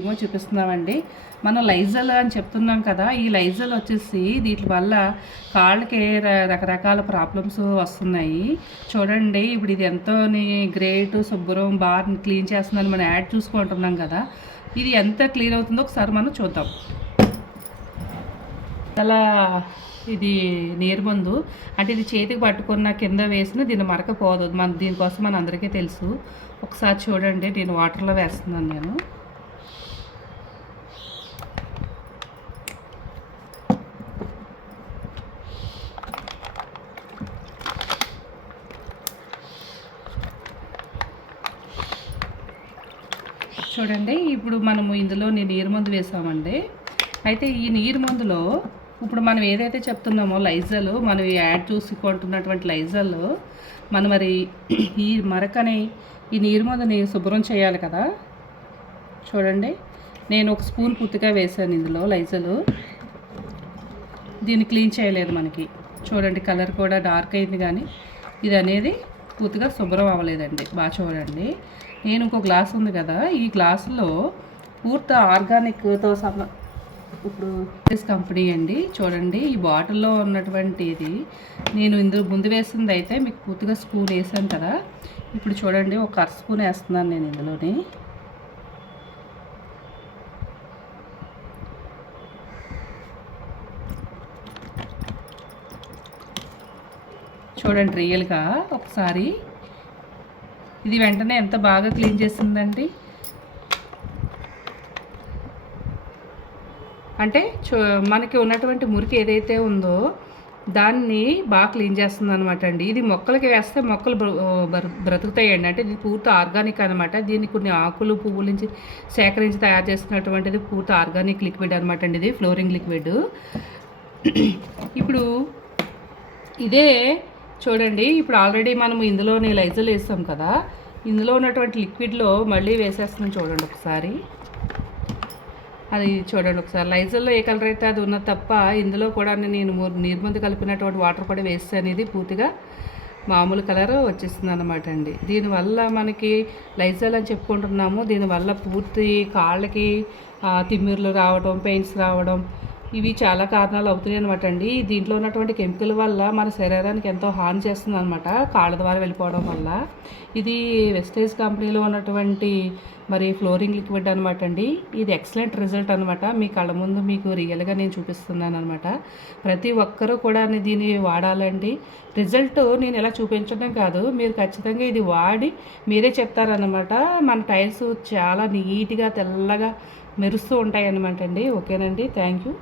ఏమో చూపిస్తున్నామండి. మనం లైజల్ అని చెప్తున్నాం కదా, ఈ లైజల్ వచ్చేసి వీటి వల్ల కాళ్ళకి రకరకాల ప్రాబ్లమ్స్ వస్తున్నాయి. చూడండి, ఇప్పుడు ఇది ఎంతో గ్రేట్ శుభ్రం బాగా క్లీన్ చేస్తుందని మనం యాడ్ చూసుకుంటున్నాం కదా, ఇది ఎంత క్లీన్ అవుతుందో ఒకసారి మనం చూద్దాం. అలా ఇది నీరు మందు అంటే ఇది చేతికి పట్టుకున్న కింద వేసిన దీన్ని మరకపోదు. దీనికోసం మన అందరికీ తెలుసు. ఒకసారి చూడండి, నేను వాటర్లో వేస్తున్నాను. నేను చూడండి, ఇప్పుడు మనము ఇందులో నీరు మందు వేసామండి. అయితే ఈ నీరు మందులో ఇప్పుడు మనం ఏదైతే చెప్తున్నామో లైజల్, మనం యాడ్ చూసుకుంటున్నటువంటి లైజల్ మనం మరి ఈ మరకని ఈ నీరు మందుని శుభ్రం చేయాలి కదా. చూడండి, నేను ఒక స్పూన్ పూర్తిగా వేసాను ఇందులో లైజల్. దీన్ని క్లీన్ చేయలేదు మనకి. చూడండి, కలర్ కూడా డార్క్ అయింది, కానీ ఇది అనేది పూర్తిగా శుభ్రం అవ్వలేదండి. బాగా చూడండి, నేను ఇంకో గ్లాస్ ఉంది కదా, ఈ గ్లాసులో పూర్తి ఆర్గానిక్తో ఇప్పుడు కంపెనీ అండి. చూడండి, ఈ బాటిల్లో ఉన్నటువంటి ఇది నేను ఇందులో ముందు వేసింది అయితే మీకు పూర్తిగా స్పూన్ వేసాను కదా. ఇప్పుడు చూడండి, ఒక అర స్పూన్ వేస్తున్నాను నేను ఇందులోని. చూడండి, రియల్గా ఒకసారి ఇది వెంటనే ఎంత బాగా క్లీన్ చేసిందండి. అంటే మనకి ఉన్నటువంటి మురికి ఏదైతే ఉందో దాన్ని బాగా క్లీన్ చేస్తుంది అనమాట అండి. ఇది మొక్కలకి వేస్తే మొక్కలు బ్రతుకుతాయండి. అంటే ఇది పూర్తి ఆర్గానిక్ అనమాట. దీన్ని కొన్ని ఆకులు పువ్వుల నుంచి సేకరించి తయారు చేసుకున్నటువంటిది పూర్తి ఆర్గానిక్ లిక్విడ్ అనమాట అండి. ఇది ఫ్లోరింగ్ లిక్విడ్. ఇప్పుడు ఇదే చూడండి, ఇప్పుడు ఆల్రెడీ మనము ఇందులోనే లైజల్ వేస్తాం కదా, ఇందులో ఉన్నటువంటి లిక్విడ్లో మళ్ళీ వేసేస్తున్నాం. చూడండి ఒకసారి, అది చూడండి ఒకసారి. లైజల్లో ఏ కలర్ అయితే అది ఉన్నది తప్ప ఇందులో కూడా నేను నీరు మందు కలిపినటువంటి వాటర్ కూడా వేస్తే అనేది పూర్తిగా మామూలు కలర్ వచ్చేస్తుంది అనమాట అండి. దీనివల్ల మనకి లైజల్ అని చెప్పుకుంటున్నాము. దీనివల్ల పూర్తి కాళ్ళకి తిమ్మిర్లు రావడం, పెయిన్స్ రావడం, ఇవి చాలా కారణాలు అవుతున్నాయి అనమాట అండి. దీంట్లో ఉన్నటువంటి కెమికల్ వల్ల మన శరీరానికి ఎంతో హాని చేస్తుంది అనమాట, కాళ్ళ ద్వారా వెళ్ళిపోవడం వల్ల. ఇది వెస్టేజ్ కంపెనీలో ఉన్నటువంటి మరి ఫ్లోరింగ్ లిక్విడ్ అనమాట అండి. ఇది ఎక్సలెంట్ రిజల్ట్ అనమాట. మీ కళ్ళ ముందు మీకు రియల్గా నేను చూపిస్తున్నాను అనమాట. ప్రతి ఒక్కరూ కూడా దీన్ని వాడాలండి. రిజల్ట్ నేను ఇలా చూపించడం కాదు, మీరు ఖచ్చితంగా ఇది వాడి మీరే చెప్తారనమాట. మన టైల్స్ చాలా నీట్గా తెల్లగా మెరుస్తూ ఉంటాయి అనమాట అండి. ఓకేనండి, థ్యాంక్ యూ.